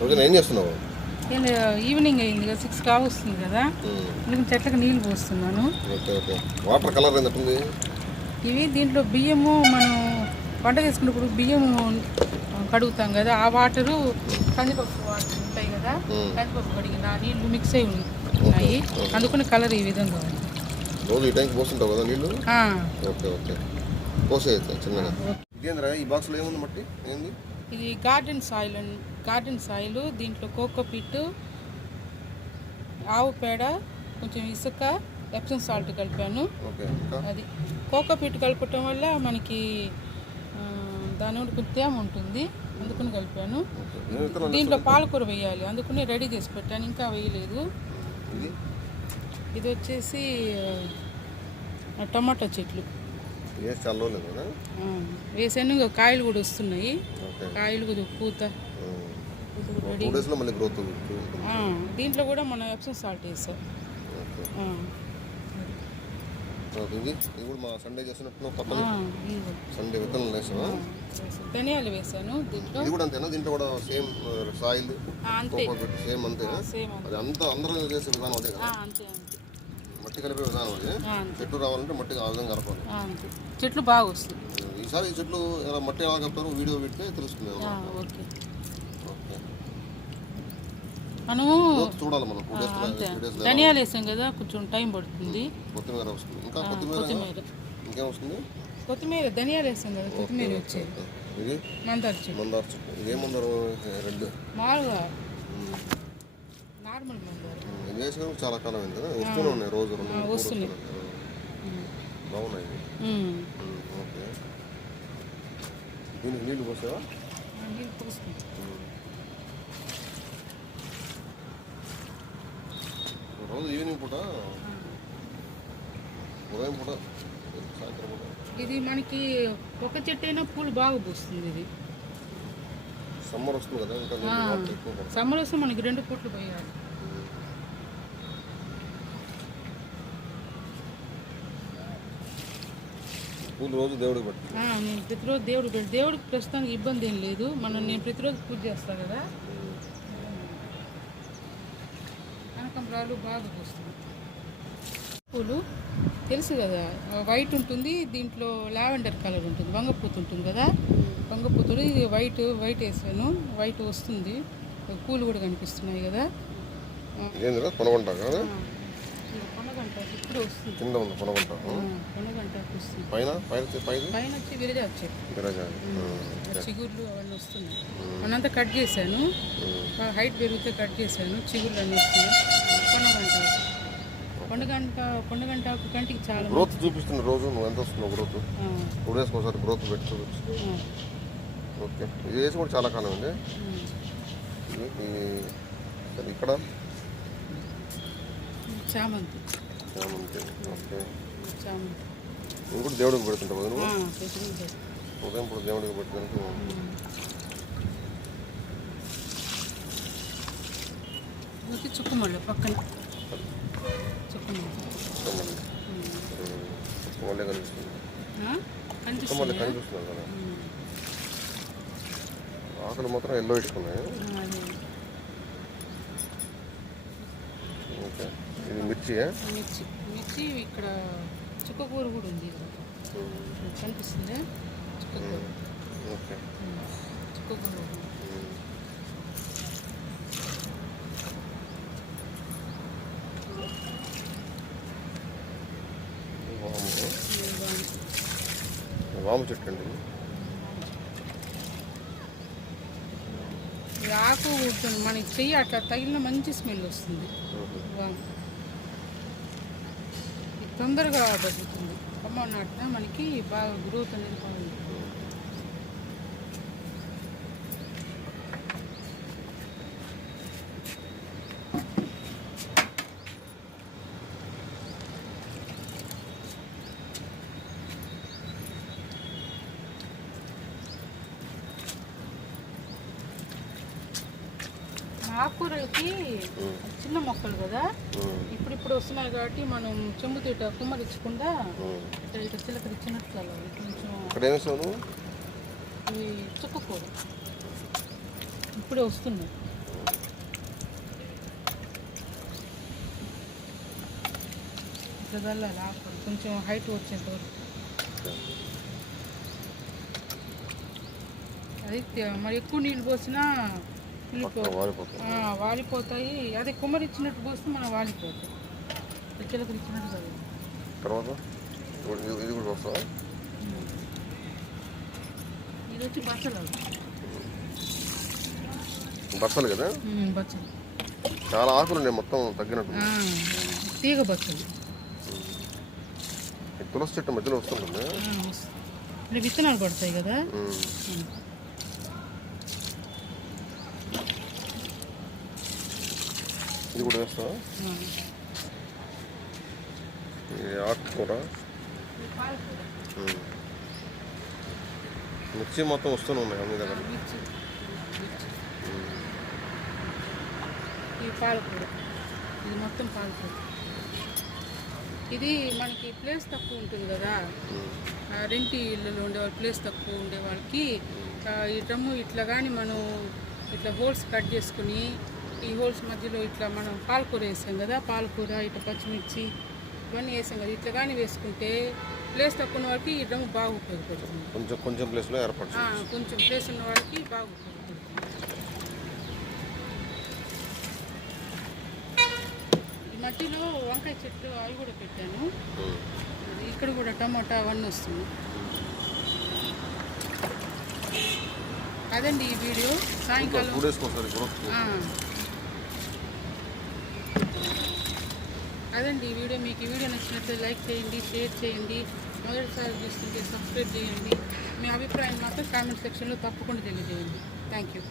రోజున ఏం చేస్తున్నావు? లేదు, ఈవినింగ్ అయింది కదా సిక్స్ కావస్తుంది కదా. ఉమ్, అందుకని చెట్లకు నీళ్ళు పోస్తున్నాను. Okay okay. వాటర్ కలర్ ఏంటంటుంది ఇవి దీంట్లో బియ్యము మనం వంట చేసుకున్నప్పుడు బియ్యము కడుగుతాం కదా ఆ వాటరు కందిపప్పు వాటర్ ఉంటాయి కదా. కందిపప్పు కడిగిన ఆ నీళ్ళు మిక్స్ అయి ఉన్నాయి. అందుకని కలర్ ఈ విధంగా ఉంది. రోజు ఈ టైంకి పోస్తుంటావు కదా నీళ్ళు? Okay okay. పోసేయచ్చు చిన్నగా. ఇదేంద్రా ఈ బాక్స్లో ఏముంది మట్టి? ఏంది? ఇది garden soil and garden soil దీంట్లో కోకో పిట్ ఆవు పేడ కొంచెం ఇసుక ఎప్సమ్ సాల్ట్ కలిపాను. అది కోకో పిట్ కలపటం వల్ల మనకి దాని నుండి కొంచెం తేమ ఉంటుంది. అందుకని కలిపాను. దీంట్లో పాలకూర వేయాలి. అందుకని రెడీ చేసి పెట్టాను. ఇంకా వేయలేదు. ఇది? వచ్చేసి టమాటా చెట్లు. వేసాను కాయలు కూడా వస్తున్నాయి. కాయలు కూడా పూత. టూ డేస్లో మళ్ళీ గ్రోత్ దీంట్లో కూడా మనం ఎప్సమ్ సాల్ట్ వేసాం. ఇది ఇది కూడా మా సండే చేసినట్టు ఇదిగో. సండే వేసావా? వేసాను. ధనియాలు వేసాను దీంట్లో. ఇది కూడా అంతేనా? దీంట్లో కూడా సేమ్ సాయిల్ సేమ్ అంతేనా అంతే. అది అంతా అందరూ చేసే విధానం అదే కదా? మట్టి కలిపే విధానం అది. చెట్టు రావాలంటే మట్టి ఆ విధంగా కలపాలి. ఆ, అంతే. చెట్లు బాగా వస్తుంది ఈసారి ఈ చెట్లు మట్టి ఎలా కలుపుతారో వీడియో పెడితే తెలుస్తుంది. ఓకే. గ్రోత్ చూడాలి మనం టూ డేస్ అంతే. త్రీ డేస్ ధనియాలు వేసాం కదా కొంచెం టైం పడుతుంది. కొత్తిమీర వస్తుంది. ఇంకా కొత్తిమీర ఇంకేం వస్తుంది? కొత్తిమీర ధనియాలు వేసాం కదా కొత్తిమీర వచ్చేది. ఇది? మందార చెట్టు. మందార చెట్టు. ఇది రెడ్. మామూలుగా నార్మల్ మందార. ఇది చాలా కాలం అయింది కదా. వస్తూనే ఉన్నాయి రోజు రెండు వస్తున్నాయి. బాగున్నాయి. ఓకే. దీనికి నీళ్ళు పోసావా? నీళ్ళు పోసుకుంటాం రోజు ఈవినింగ్ పూట? ఉదయం పూట? సాయంత్రం పూట? ఇది మనకి ఒక చెట్టు అయినా పూలు బాగా పూస్తుంది ఇది. సమ్మర్ వస్తుంది కదా. సమ్మర్ వస్తే మనకి రెండు పూట్లు పోయాలి. పూలు రోజు దేవుడికి నేను ప్రతిరోజు దేవుడు దేవుడికి ప్రస్తుతానికి ఇబ్బంది ఏం లేదు. మనం నేను ప్రతిరోజు పూజ చేస్తా కదా. కనకంబరాలు బాగా పూస్తుంది పూలు తెలుసు కదా వైట్ ఉంటుంది దీంట్లో లావెండర్ కలర్ ఉంటుంది వంగపూత ఉంటుంది కదా. వంగపూతుడు ఇది వైట్ వైట్ వేసాను. వైట్ వస్తుంది. పూలు కూడా కనిపిస్తున్నాయి కదా. కదా ఉంది వస్తుంది. పైన పైన పైన పైన వచ్చి విరజా వచ్చాయి గిరజా చిగుర్లు అవన్నీ వస్తున్నాయి. మనంతా కట్ చేశాను. హైట్ పెరిగితే కట్ చేశాను. చిగుర్లు అన్నీ వస్తున్నాయి పొన్నగంట పొన్నగంట పొన్నగంట కంటికి చాలా గ్రోత్ చూపిస్తున్న రోజు. నువ్వు ఎంత వస్తున్నావు గ్రోత్ టూ డేస్కి ఒకసారి గ్రోత్ పెట్టి చూపించు ఓకే. ఇది వేసి కూడా చాలా కాలం ఉంది. ఇక్కడ చామంతి. చామంతి. ఓకే. చామంతి. నువ్వు కూడా దేవుడికి పెడుతుంటావు కదా నువ్వు. ఉదయం పూట దేవుడికి ఇది చుక్కుమల్ల పక్కన. చుక్కుమల్ల కనిపిస్తుంది. కదా. ఆకులు మాత్రం ఎల్లో ఇట్టుకున్నాయి ఓకే. ఇది మిర్చి మిర్చి మిర్చి ఇక్కడ చుక్కకూర కూడా ఉంది. కనిపిస్తుందా చుక్కకూర ఓకే చుక్కకూర ఉంది. వాము చెట్టు అండి ఆకు. మనకి చెయ్యి అట్లా తగిలిన మంచి స్మెల్ వస్తుంది. వామ్. తొందరగా బతుకుతుంది కొమ్మ నాటిన మనకి బాగా గ్రోత్ అనేది బాగుంటుంది ఆకుకూరలకి చిన్న మొక్కలు కదా? ఇప్పుడు ఇప్పుడు వస్తున్నాయి కాబట్టి మనం చెంబు తీట కుమ్మరించకుండా ఇట్లా చిలకరించినట్లు కొంచెం ఇవి చుక్కకూర. ఇప్పుడే వస్తున్నాయి ఇట్లా ఆకుకూర. కొంచెం హైట్ వచ్చేంత వరకు. అది మరి ఎక్కువ నీళ్ళు పోసినా వాలిపోతాయి. అదే కుమ్మరిచ్చినట్టు పోస్తే మనం వాలిపోతాయి. పిచ్చలకు ఇచ్చినట్టు చదువు తర్వాత? ఇది- కూడా వస్తుందా? ఇది వచ్చి బచ్చలు బచ్చలు కదా? బచ్చలు చాలా ఆకులు ఉన్నాయి మొత్తం తగ్గినట్టు. తీగ బచ్చలు తులసి చెట్టు మధ్యలో వస్తుంటుంది. విత్తనాలు పడతాయి కదా? ఇది కూడా వేస్తావా? ఆకుకూర. మిర్చి మొత్తం వస్తూనే ఉన్నాయి అన్ని దగ్గర. ఇది పాలకూర. ఇది మొత్తం పాలకూర. ఇది మనకి ప్లేస్ తక్కువ ఉంటుంది కదా. ఆ, రెంటి ఇళ్ళలో ఉండే వాళ్ళ ప్లేస్ తక్కువ ఉండే వాళ్ళకి ఈ డ్రమ్ము ఇట్లా కానీ మనం ఇట్లా హోల్స్ కట్ చేసుకుని ఈ హోల్స్ మధ్యలో ఇట్లా మనం పాలకూర వేసాం కదా పాలకూర ఇట్లా పచ్చిమిర్చి ఇవన్నీ వేసాం కదా ఇట్లా కానీ వేసుకుంటే ప్లేస్ తక్కువ వాళ్ళకి ఈ డ్రమ్ము బాగా ఉపయోగపడుతుంది. కొంచెం కొంచెం ప్లేస్లో ఏర్పరచు ఆ, కొంచెం ప్లేస్ ఉన్న వాళ్ళకి బాగా ఉపయోగపడుతుంది. ఈ మధ్యలో వంకాయ చెట్లు అవి కూడా పెట్టాను. ఇక్కడ కూడా టమాటా అవన్నీ వస్తుంది అదండి ఈ వీడియో. సాయంకాలం టూ డేస్కి ఒకసారి గ్రోత్ ఆ. అదండి ఈ వీడియో. మీకు ఈ వీడియో నచ్చినట్లు లైక్ చేయండి షేర్ చేయండి మొదటిసారి చూస్తుంటే సబ్స్క్రైబ్ చేయండి. మీ అభిప్రాయం మాత్రం కామెంట్ సెక్షన్లో తప్పకుండా తెలియజేయండి. Thank you.